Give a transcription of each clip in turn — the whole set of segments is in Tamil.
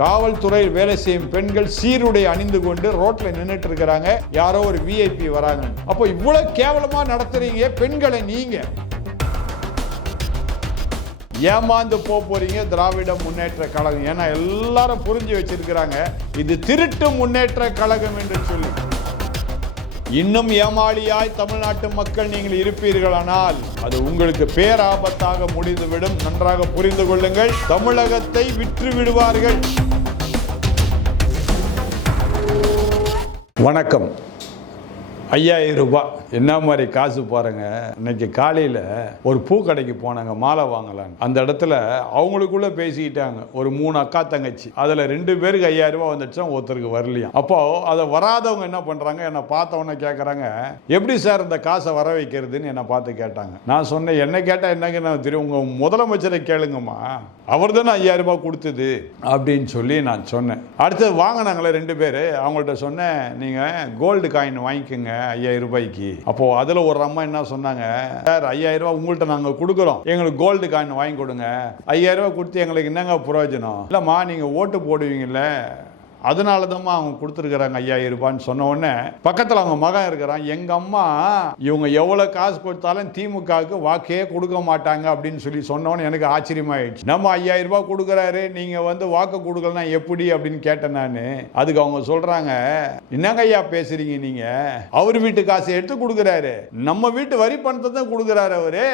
காவல்துறையில் வேலை செய்யும் பெண்கள் சீருடை அணிந்து கொண்டு ரோட்ல நின்றுட்டு இருக்கிறாங்க. யாரோ ஒரு விஐபி வராங்க. அப்போ இவ்வளவு கேவலமா நடத்துறீங்க பெண்களை. நீங்க ஏமாந்து போறீங்க திராவிட முன்னேற்ற கழகம். ஏன்னா எல்லாரும் புரிஞ்சு வச்சிருக்கிறாங்க இது திருட்டு முன்னேற்ற கழகம் என்று சொல்லி. இன்னும் ஏமாளியாய் தமிழ்நாட்டு மக்கள் நீங்கள் இருப்பீர்களானால் அது உங்களுக்கு பேராபத்தாக முடிந்துவிடும். நன்றாக புரிந்து கொள்ளுங்கள். தமிழகத்தை விற்று விடுவார்கள். வணக்கம். 5000 ரூபாய் என்ன மாதிரி காசு பாருங்க. இன்னைக்கு காலையில் ஒரு பூ கடைக்கு போனாங்க, மாலை வாங்கலான்னு. அந்த இடத்துல அவங்களுக்குள்ள பேசிக்கிட்டாங்க. ஒரு 3 அக்கா தங்கச்சி. அதில் 2 பேருக்கு 5000 ரூபாய் வந்துடுச்சா, ஒருத்தருக்கு வரலையாம். அப்போ அதை வராதவங்க என்ன பண்றாங்க, என்னை பார்த்தவொன்னே கேட்குறாங்க, எப்படி சார் இந்த காசை வர வைக்கிறதுன்னு என்னை பார்த்து கேட்டாங்க. நான் சொன்னேன், என்ன கேட்டால் என்னங்க நான் தெரியும், உங்க முதலமைச்சரை கேளுங்கம்மா, அவர் தானே 5000 ரூபாய் கொடுத்தது அப்படின்னு சொல்லி நான் சொன்னேன். அடுத்தது வாங்கினாங்களே 2 பேர், அவங்கள்ட்ட சொன்னேன், நீங்கள் கோல்டு காயின் வாங்கிக்கோங்க 5000 ரூபாய்க்கு. அப்போ அதுல ஒரு அம்மா என்ன சொன்னாங்க, சார் 5000 ரூபாய் உங்கள்கிட்ட நாங்க கொடுக்குறோம், எங்களுக்கு கோல்டு காயின் வாங்கி கொடுங்க. 5000 ரூபாய் கொடுத்து எங்களுக்கு என்னங்க பிரயோஜனம்? இல்லம்மா நீங்க ஓட்டு போடுவீங்கல்ல, அதனால தான் அவங்க கொடுத்துருக்குறாங்க 5000 ரூபான்னு சொன்ன உடனே பக்கத்தில் அவங்க மகன் இருக்கிறான், எங்க அம்மா இவங்க எவ்வளவு காசு கொடுத்தாலும் திமுகவுக்கு வாக்கே கொடுக்க மாட்டாங்க அப்படின்னு சொல்லி சொன்னவொன்னே எனக்கு ஆச்சரியமாயிடுச்சு. நம்ம 5000 ரூபாய் கொடுக்குறாரு, நீங்க வாக்கு கொடுக்கலன்னா எப்படி அப்படின்னு கேட்டேன் நான். அதுக்கு அவங்க சொல்றாங்க, என்னங்க ஐயா பேசுறீங்க நீங்க, அவர் வீட்டு காசை எடுத்து கொடுக்குறாரு, நம்ம வீட்டு வரி பணத்தை தான் கொடுக்குறாரு அவரு.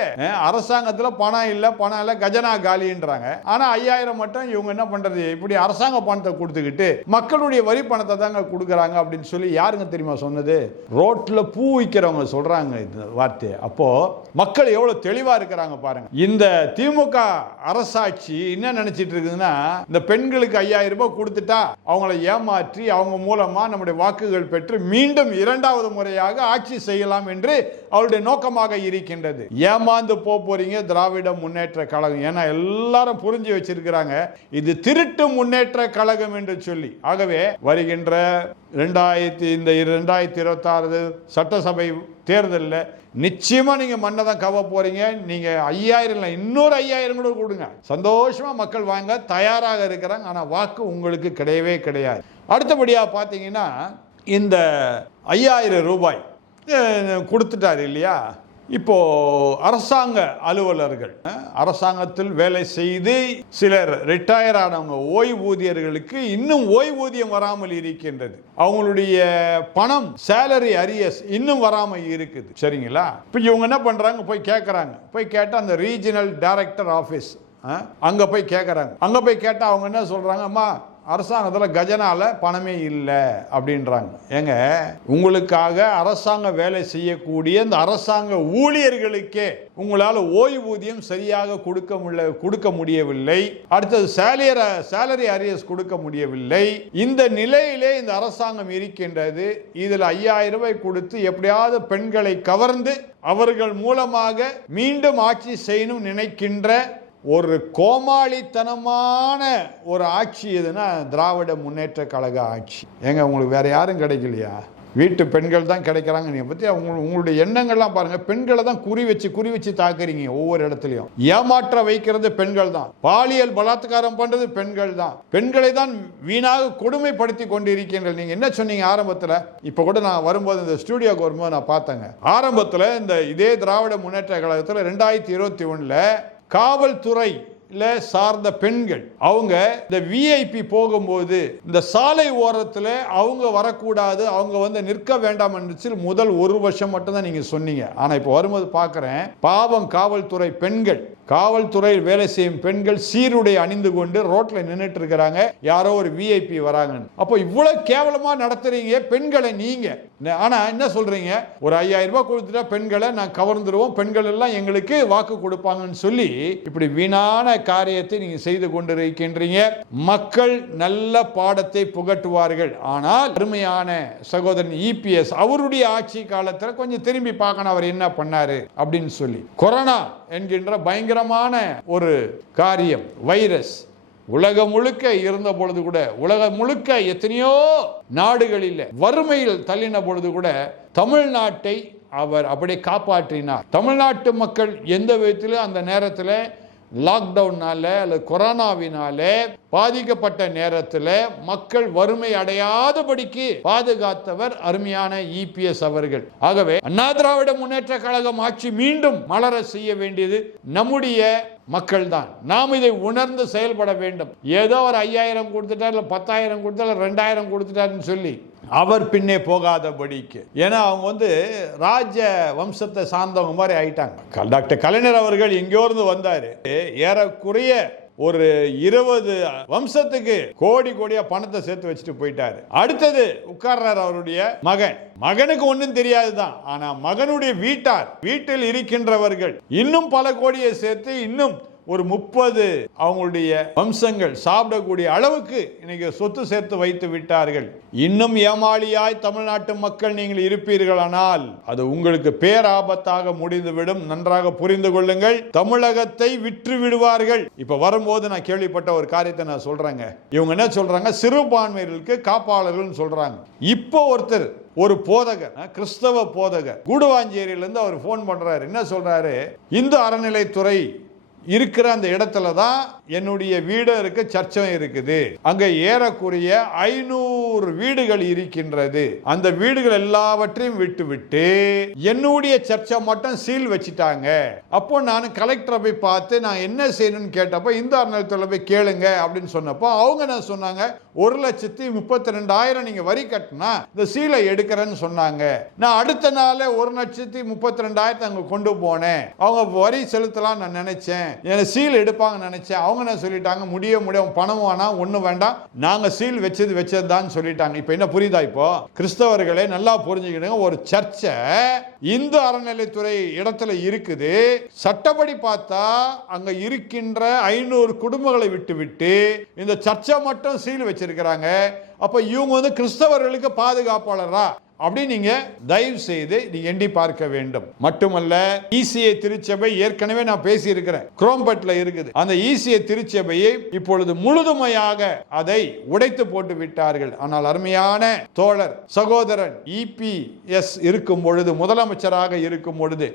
அரசாங்கத்துல பணம் இல்ல கஜனா காலின்றாங்க. ஆனா 5000 மட்டும் இவங்க என்ன பண்றது, இப்படி அரசாங்க பணத்தை கொடுத்துக்கிட்டு மக்களுடைய வரி பணத்தை தாங்க கொடுக்குறாங்க அப்படின்னு சொல்லி யாருங்க தெரியுமா சொன்னது? ரோட்ல பூ விற்கிறவங்க சொல்றாங்க இந்த வார்த்தை. அப்போ மக்கள் எவ்வளவு தெளிவா இருக்கிறாங்க பாருங்க. இந்த திமுக அரசாட்சி என்ன நினைச்சிட்டு இருக்குதுன்னா, இந்த பெண்களுக்கு 5000 ரூபாய் கொடுத்துட்டா அவங்களை ஏமாற்றி அவங்க மூலமா நம்முடைய வாக்குகள் பெற்று மீண்டும் 2வது முறையாக ஆட்சி செய்யலாம் என்று அவருடைய நோக்கமாக இருக்கின்றது. ஏமாந்து போறீங்க திராவிட முன்னேற்ற கழகம். ஏன்னா எல்லாரும் புரிஞ்சு வச்சிருக்கிறாங்க இது திருட்டு முன்னேற்ற கழகம் என்று சொல்லி. ஆகவே வருகின்ற 2026 சட்டசபை தேர்தலில் நிச்சயமா நீங்க மண்ணை தான் கவ போறீங்க. நீங்க 5000 இல்லை, இன்னொரு 5000 கூட கொடுங்க, சந்தோஷமா மக்கள் வாங்க தயாராக இருக்கிறாங்க. ஆனா வாக்கு உங்களுக்கு கிடையவே கிடையாது. அடுத்தபடியா பாத்தீங்கன்னா இந்த 5000 ரூபாய் கொடுத்துட்டாரு இல்லையா, இப்போ அரசாங்க அலுவலர்கள், அரசாங்கத்தில் வேலை செய்து சிலர் ரிட்டையர் ஆனவங்க, ஓய்வூதியர்களுக்கு இன்னும் ஓய்வூதியம் வராமல் இருக்கின்றது. அவங்களுடைய பணம் சேலரி அரியர்ஸ் இன்னும் வராமல் இருக்குது. சரிங்களா? இப்போ இவங்க என்ன பண்றாங்க, போய் கேட்கறாங்க. போய் கேட்டால் அந்த ரீஜனல் டைரக்டர் ஆஃபீஸ் அங்க போய் கேட்கறாங்க. அங்க போய் கேட்டால் அவங்க என்ன சொல்றாங்க, அம்மா அரசாங்கத்தில் கஜனால பணமே இல்லை அப்படின்றாங்க. ஏங்க, உங்களுக்காக அரசாங்க வேலை செய்யக்கூடிய இந்த அரசாங்க ஊழியர்களுக்கே உங்களால் ஓய்வூதியம் சரியாக கொடுக்க முடியவில்லை. அடுத்தது சேலரி அரியர்ஸ் கொடுக்க முடியவில்லை. இந்த நிலையிலே இந்த அரசாங்கம் இருக்கின்றது. இதில் 5000 ரூபாய் கொடுத்து எப்படியாவது பெண்களை கவர்ந்து அவர்கள் மூலமாக மீண்டும் ஆட்சி செய்யணும் நினைக்கின்ற ஒரு கோமாளித்தனமான ஒரு ஆட்சி எதுனா திராவிட முன்னேற்ற கழக ஆட்சி. ஏங்க, உங்களுக்கு வேற யாரும் கிடைக்கலையா? வீட்டு பெண்கள் தான் கிடைக்கிறாங்க. நீங்க பத்தி உங்களுடைய எண்ணங்கள்லாம் பாருங்க. பெண்களை தான் குறி வச்சு தாக்குறீங்க. ஒவ்வொரு இடத்துலையும் ஏமாற்ற வைக்கிறது பெண்கள் தான், பாலியல் பலாத்காரம் பண்றது பெண்கள் தான், பெண்களை தான் வீணாக கொடுமைப்படுத்தி கொண்டு இருக்கின்றனர். நீங்க என்ன சொன்னீங்க ஆரம்பத்தில்? இப்ப கூட நான் வரும்போது இந்த ஸ்டுடியோக்கு வரும்போது நான் பார்த்தேங்க, ஆரம்பத்தில் இந்த இதே திராவிட முன்னேற்ற கழகத்தில் 2021 காவல்துறை சார்ந்த பெண்கள் அவங்க இந்த விஐபி போகும்போது இந்த சாலை ஓரத்தில் அவங்க வரக்கூடாது, அவங்க நிற்க வேண்டாம் என்று முதல் 1 வருஷம் மட்டும் தான் நீங்க சொன்னீங்க. ஆனா இப்ப வரும்போது பார்க்கிறேன், பாவம் காவல்துறை பெண்கள், காவல்துறையில் வேலை செய்யும் பெண்கள் சீருடை அணிந்து கொண்டு ரோட்ல நின்றுட்டு இருக்கிறாங்க. யாரோ ஒரு விஐபி வராங்க. அப்போ இவ்வளவு கேவலமா நடத்துறீங்க பெண்களை நீங்க. ஆனா என்ன சொல்றீங்க, ஒரு 5000 ரூபாய் கொடுத்துட்டா பெண்களை நான் கவர்ந்துருவோம், பெண்கள் எல்லாம் எங்களுக்கு வாக்கு கொடுப்பாங்கன்னு சொல்லி இப்படி வீணான காரியத்தை நீங்க செய்து கொண்டிருக்கின்றீங்க. மக்கள் நல்ல பாடத்தை புகட்டுவார்கள். ஆனால் அருமையான சகோதரன் இபிஎஸ் அவருடைய ஆட்சி காலத்தில் கொஞ்சம் திரும்பி பார்க்கணும் அவர் என்ன பண்ணாரு அப்படின்னு சொல்லி. கொரோனா என்கின்ற பயங்கரமான ஒரு காரியம், வைரஸ் உலகம் முழுக்க இருந்த பொழுது கூட, உலகம் முழுக்க எத்தனையோ நாடுகளில் வறுமையில் தள்ளின பொழுது கூட தமிழ்நாட்டை அவர் அப்படியே காப்பாற்றினார். தமிழ்நாட்டு மக்கள் எந்த விதத்திலும் அந்த நேரத்தில் லாக்டவுனால அல்லது கொரோனாவினாலே பாதிக்கப்பட்ட நேரத்தில் மக்கள் வறுமை அடையாதபடிக்கு பாதுகாத்தவர் அருமையான இபிஎஸ் அவர்கள். ஆகவே அண்ணா திராவிட முன்னேற்ற கழகம் ஆட்சி மீண்டும் மலர செய்ய வேண்டியது நம்முடைய மக்கள் தான். நாம் இதை உணர்ந்து செயல்பட வேண்டும். ஏதோ ஒரு 5000 கொடுத்துட்டார், 10,000 கொடுத்தார், 2000 கொடுத்துட்டாருன்னு சொல்லி அவர் பின்னே போகாதபடிக்கு. ஏன்னா அவங்க ராஜ வம்சத்தை சார்ந்தவங்க மாதிரி ஆயிட்டாங்க. டாக்டர் கலைஞர் அவர்கள் எங்கேயோ இருந்து வந்தாரு, ஏறக்குறைய ஒரு 20 வம்சத்துக்கு கோடி கோடியா பணத்தை சேர்த்து வச்சுட்டு போயிட்டாரு. அடுத்தது உட்கார்றாரு அவருடைய மகனுக்கு ஒன்றும் தெரியாதுதான். ஆனா மகனுடைய வீட்டில் இருக்கின்றவர்கள் இன்னும் பல கோடியை சேர்த்து இன்னும் ஒரு 30 அவங்களுடைய வம்சங்கள் சாப்பிடக்கூடிய அளவுக்கு இன்னைக்கு சொத்து சேர்த்து வைத்து விட்டார்கள். இன்னும் ஏமாளியாய் தமிழ்நாட்டு மக்கள் நீங்கள் இருப்பீர்களானால் அது உங்களுக்கு பேராபத்தாக முடிந்துவிடும். நன்றாக புரிந்து கொள்ளுங்கள். தமிழகத்தை விற்று விடுவார்கள். இப்ப வரும்போது நான் கேள்விப்பட்ட ஒரு காரியத்தை நான் சொல்றேங்க. இவங்க என்ன சொல்றாங்க, சிறுபான்மையினருக்கு காப்பாளர்கள் சொல்றாங்க. இப்போ ஒரு போதகர், கிறிஸ்தவ போதகர் கூடுவாஞ்சேரியிலிருந்து அவர் போன் பண்றாரு. என்ன சொல்றாரு, இந்து அறநிலைத்துறை இருக்கிற அந்த இடத்துல தான் என்னுடைய வீடு இருக்கு, சர்ச்சம் இருக்குது. அங்க ஏறக்குறைய 500 வீடுகள் இருக்கின்றது. அந்த வீடுகள் எல்லாவற்றையும் விட்டு என்னுடைய சர்ச்சை மட்டும் சீல் வச்சிட்டாங்க. அப்போ நான் கலெக்டரை போய் பார்த்து நான் என்ன செய்யணும்னு கேட்டப்போ இந்த அறநிலையத்துல போய் கேளுங்க அப்படின்னு சொன்னப்போ அவங்க என்ன சொன்னாங்க, 1,32,000 நீங்க வரி கட்டினா இந்த சீலை எடுக்கிறேன்னு சொன்னாங்க. நான் அடுத்த நாளே 1,32,000 அங்க கொண்டு போனேன். அவங்க வரி செலுத்தலாம் நான் நினைச்சேன், சீல் எடுப்பாங்க நினைச்சேன். அவங்க என்ன சொல்லிட்டாங்க, முடியும் பணம் வேணாம், ஒண்ணு வேண்டாம், நாங்க சீல் வச்சதுதான் சொல்லிட்டாங்க. இப்ப என்ன புரியுதா? இப்போ கிறிஸ்தவர்களே நல்லா புரிஞ்சுக்கிடுங்க. ஒரு சர்ச்சை இந்து அறநிலைத்துறை இடத்துல இருக்குது. சட்டப்படி பார்த்தா அங்க இருக்கின்ற 500 குடும்பங்களை விட்டு இந்த சர்ச்சை மட்டும் சீல் வச்சிருக்கிறாங்க. அப்ப இவங்க கிறிஸ்தவர்களுக்கு பாதுகாப்பாளரா அப்படி நீங்க தயவு செய்து நீங்க எண்ணி பார்க்க வேண்டும். மட்டுமல்ல, இசிஐ திருச்சபை ஏற்கனவே நான் பேசி இருக்கிறேன், குரோம்பேட்ல இருக்குது. அந்த இசிஐ திருச்சபையை இப்பொழுது முழுதுமையாக அதை உடைத்து போட்டு விட்டார்கள். ஆனால் அருமையான தோழர் சகோதரன் இபிஎஸ் இருக்கும் பொழுது, முதலமைச்சராக இருக்கும் பொழுது,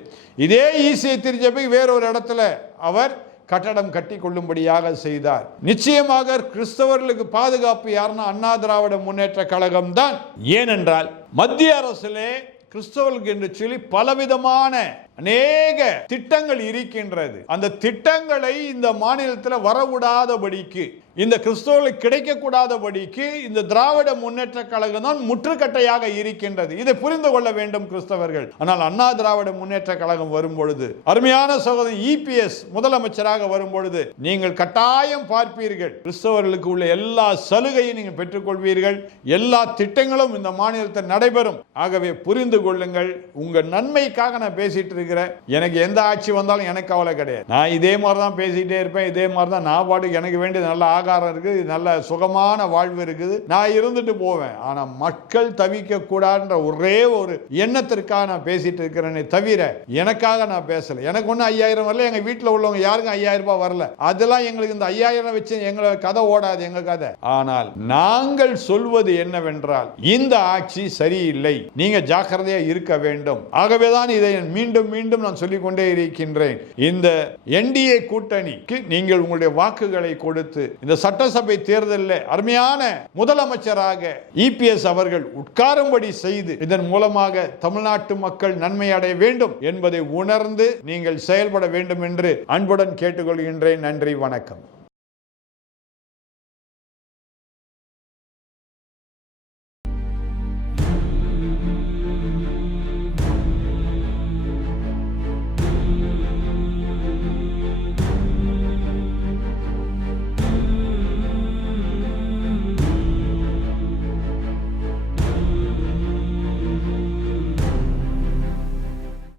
இதே இசிஐ திருச்சபை வேறொரு இடத்துல அவர் கட்டடம் கட்டி கொள்ளும்படியாக செய்தார். நிச்சயமாக கிறிஸ்தவர்களுக்கு பாதுகாப்பு யாருன்னா அண்ணா திராவிட முன்னேற்ற கழகம் தான். ஏனென்றால் மத்திய அரசிலே கிறிஸ்தவர்களுக்கு என்று சொல்லி பலவிதமான அநேக திட்டங்கள் இருக்கின்றது. அந்த திட்டங்களை இந்த மாநிலத்தில் வரவிடாதபடிக்கு, இந்த கிறிஸ்தவர்களுக்கு கிடைக்கக்கூடாதபடிக்கு இந்த திராவிட முன்னேற்ற கழகம் தான் முற்றுக்கட்டையாக இருக்கின்றது. இதை புரிந்து கொள்ள வேண்டும் கிறிஸ்தவர்கள். ஆனால் அண்ணா திராவிட முன்னேற்ற கழகம் வரும் பொழுது, அருமையான சகோதரன் இபிஎஸ் முதலமைச்சராக வரும் பொழுது, நீங்கள் கட்டாயம் பார்ப்பீர்கள், கிறிஸ்தவர்களுக்கு உள்ள எல்லா சலுகையும் நீங்கள் பெற்றுக்கொள்வீர்கள். எல்லா திட்டங்களும் இந்த மாநிலத்தில் நடைபெறும். ஆகவே புரிந்து கொள்ளுங்கள். உங்க நன்மைக்காக நான் பேசிட்டு இருக்கிறேன். எனக்கு எந்த ஆட்சி வந்தாலும் எனக்கு கவலை கிடையாது. நான் இதே மாதிரி தான் பேசிட்டே இருப்பேன். இதே மாதிரி தான் நான் பாட்டுக்கு எனக்கு வேண்டியது நல்ல ஆகாரம் இருக்குது, நல்ல சுகமான வாழ்வு இருக்குது, நான் இருந்துட்டு போவேன். ஆனா மக்கள் தவிக்க கூடாதுன்ற ஒரே ஒரு எண்ணத்திற்காக நான் பேசிட்டு இருக்கிறேனே தவிர எனக்காக நான் பேசல. எனக்கு ஒன்றும் 5000 வரல, எங்க வீட்டில் உள்ளவங்க யாருக்கும் 5000 ரூபாய் வரல. அதெல்லாம் எங்களுக்கு இந்த 5000 வச்சு எங்களை கதை ஓடாது, எங்க கதை. ஆனால் நாங்கள் சொல்வது என்னவென்றால், இந்த ஆட்சி சரியில்லை, நீங்க ஜாக்கிரதையா இருக்க வேண்டும். ஆகவேதான் இதை மீண்டும் மீண்டும் நான் சொல்லிக்கொண்டே இருக்கின்றேன். இந்த என்டிஏ கூட்டணிக்கு நீங்கள் உங்களுடைய வாக்குகளை கொடுத்து இந்த சட்டசபை தேர்தலில் அருமையான முதலமைச்சராக இபிஎஸ் அவர்கள் உட்காரும்படி செய்து, இதன் மூலமாக தமிழ்நாட்டு மக்கள் நன்மை அடைய வேண்டும் என்பதை உணர்ந்து நீங்கள் செயல்பட வேண்டும் என்று அன்புடன் கேட்டுக்கொள்கின்றேன். நன்றி, வணக்கம்.